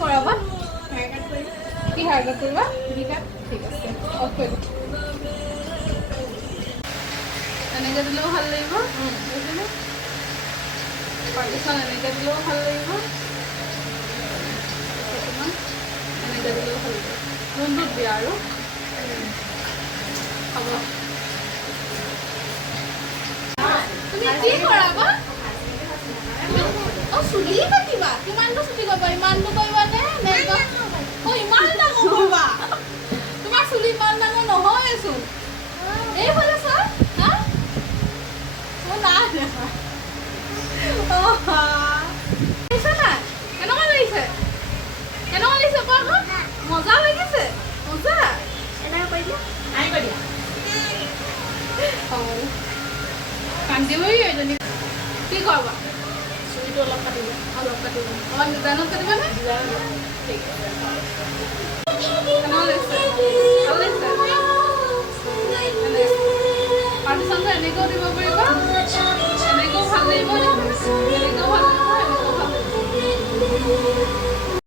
কৰাবা কি হেয়াৰ কাট কৰিবা ঠিক আছে অফ কৰি এনেকৈ দিলেও ভাল লাগিব পাৰ্টিশ্যন এনেকৈ দিলেও ভাল লাগিব এনেকৈ দিলেও ভাল লাগিব যোনটোত দিয়া আৰু হ'ব তুমি কি কৰাবা অ চুলি কাটিবা কিমানটো চুলি কৰিবা ইমানটো কৰিবানে অ ইমান ডাঙৰ কৰিবা তোমাৰ চুলি ইমান ডাঙৰ নহয়চোন এইফালে চা হা অ নাই দেখা কেনেকুৱা লাগিছে কোৱা মজা লাগিছে মজা এনেকৈ কৰি দিয়া কান্দিবই এজনী কি কৰাবা চুলিটো অলপ কাটিবা ডিজাইনত কাটিবানে ঠিক আছে কেনেকুৱা লাগিছে ভাল লাগিছে পাৰ্টিশ্যনটো এনেকৈও দিব পাৰিবা এনেকৈও ভাল লাগিব